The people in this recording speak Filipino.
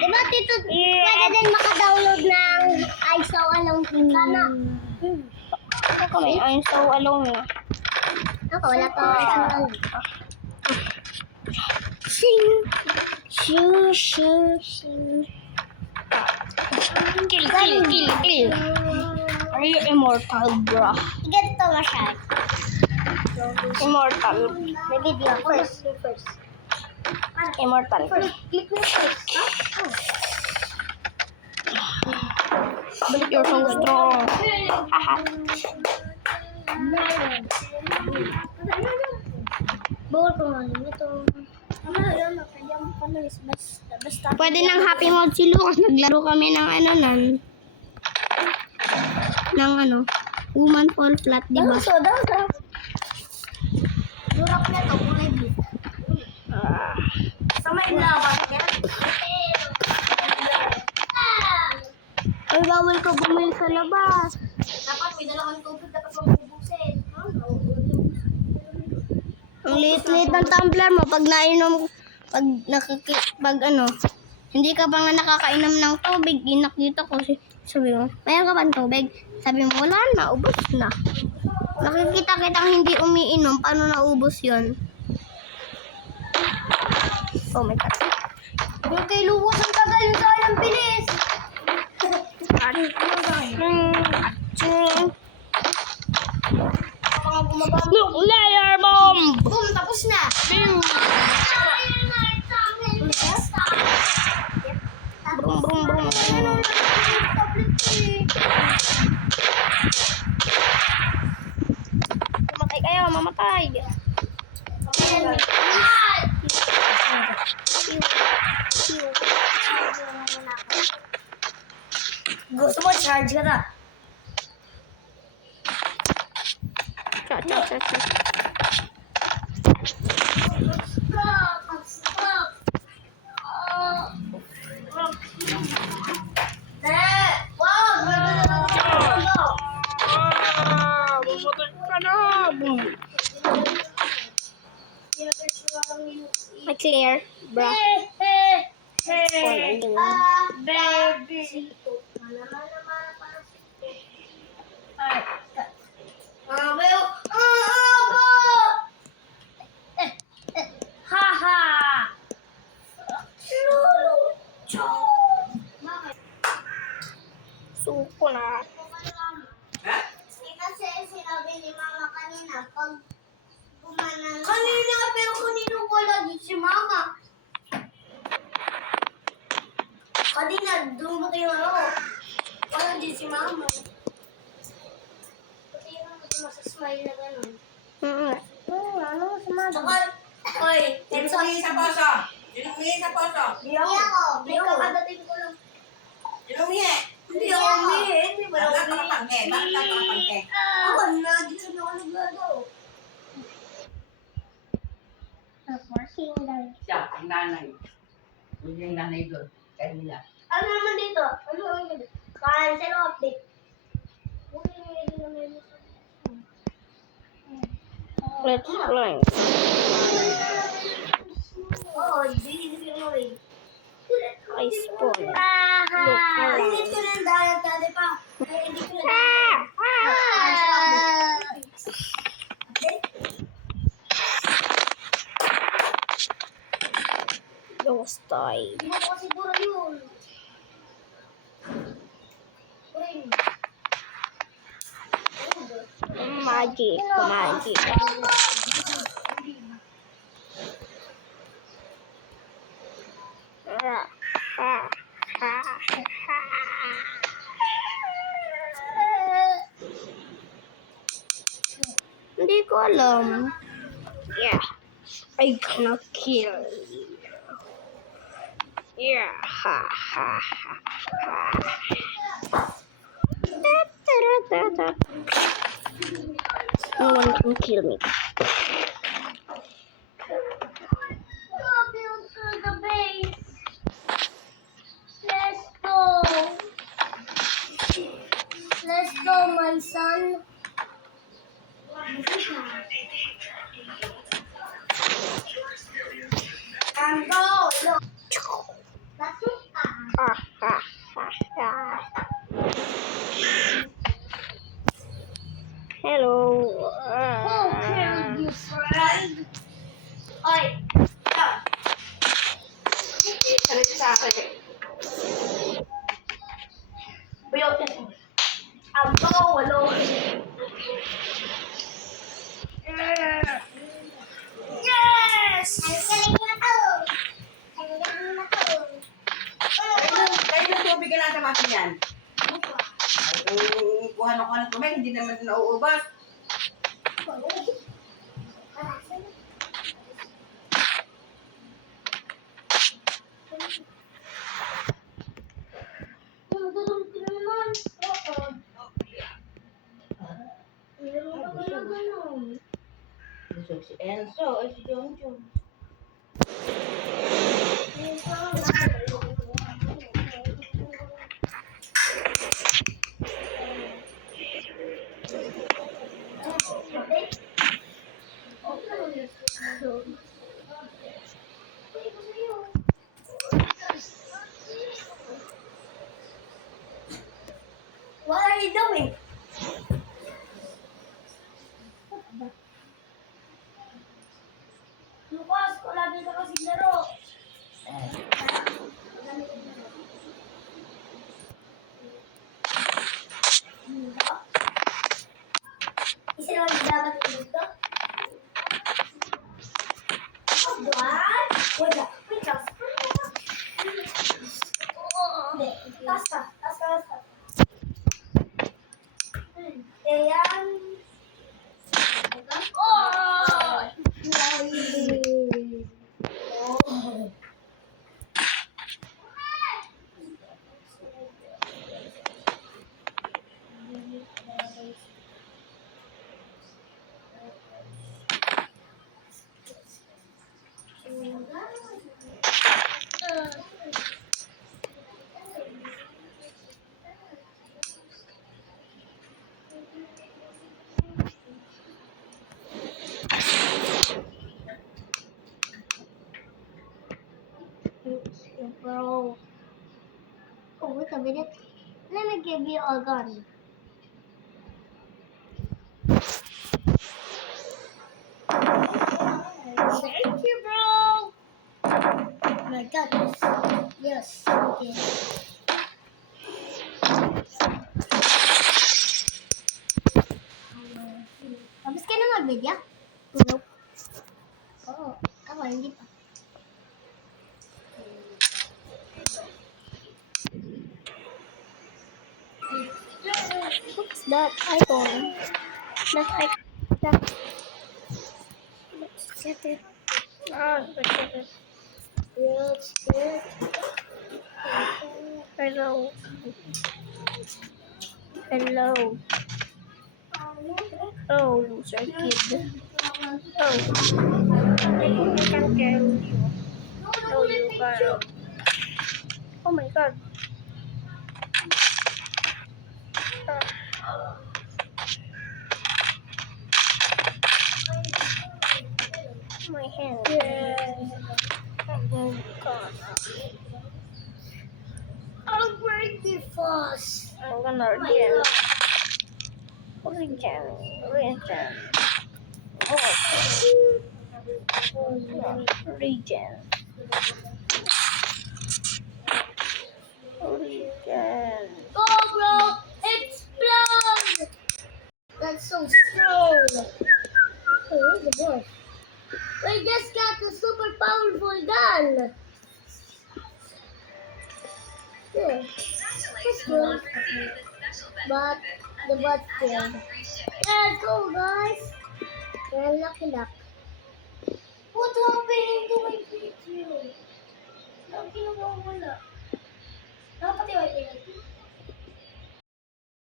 Diba, Tito, pwede din makadownload ng ISO Alone Sana. Ako may ISO Alone. Ako, wala pa ISO Alone. Sing! Shoo, shoo, shoo. Kill. Are you immortal, bro? Ganito masyad. Immortal. May video. First. Immortal. Click mo first. You're so strong. Haha. Bawal ko nga ito. Basta. Pwede ng happy mode si Lucas. Naglaro kami ng Woman Fall Flat, di ba? Daw. Durap na to, kulay blue. Sa may laban, Ay, bawal ka bumili sa labas. dapat may dala kang tubig, dapat mabubusin. Ang liit-liit ng tumbler mo pag nainom, hindi ka pa nga nakakainom ng tubig, nakita ko sabi mo, mayroon ka bang tubig? Sabi mo, wala na, ubos na. Nakikita kitang hindi umiinom, paano naubos yun? Oh my God. Yung kay Luwas ang tagal yung sayang bilis. Nuclear bomb! Boom, tapos na. Brum, brum, brum. Mamatay kayo, mamatay. Gusto mo, charge ka na. Cha. Clear, bro. Baby. Suko na. Kasi sinabi ni Mama kanina, pag gumanang... Kanina, pero kanina wala din si Mama. Kanina, dumot yung wala din si Mama. Pati yung masasmile na gano'n. Ano sa mga? Tsaka, oy, Sino humingi sa poso? Sino humingi sa poso? Hindi ako. May kakadating ko lang. Sino humingi? Hindi ako humingi. Hindi ba ako Bakit humingi? nakapangke? Bakit nakapangke? Ako na, dito na ako naglaro. Working guys. Siya, ang nanay. Hindi yung nanay doon. Kanila. Ano naman dito? Ano naman dito? Cancel update. Let's play. Oo, dinidipin mo rin. I spawn. Hindi ko na dali pa. Hindi ko na Don't die. Hindi mo ko siguro yun. Ring. Magic. Hindi ko alam. Yeah. I cannot kill you. Yeah. Ha. No one can kill me. Build to the base. Let's go. Let's go, my son. akin yan. Ay, kuha na ng tubig, hindi naman nauubos. Busog si Enzo, ay si Jonjon. What are you doing? Lucas, wala din ka kasi laro. Isa naman yung dapat dito. What? Wala. Wait lang. Hindi. Taas ka. Taas ka. Taas ka. Ayan. Oh! Bro. Oh, wait a minute. Let me give you a gun. Thank you, bro. Oh my God. Yes. Okay. Tapos ka na mag-video? Nope. Oo. Ako, hindi pa. What's that iPhone? That's let's get it. Let's get it. Let's get Hello. Hello. Oh, loser kid. Oh. I can't carry you. No, you can't. Oh my God. My hand. Oh God. I'll break the fuss. I'm gonna regen. Regen. Oh. Regen. Regen. Go, bro! Explode! That's so strong. Oh, where's the boy? We just got a super powerful gun. Yeah, that's good. But the butt killed. Let's go, guys. Well, lucky luck. What happened to my video? Lagi nawawala. Dapat i-wipe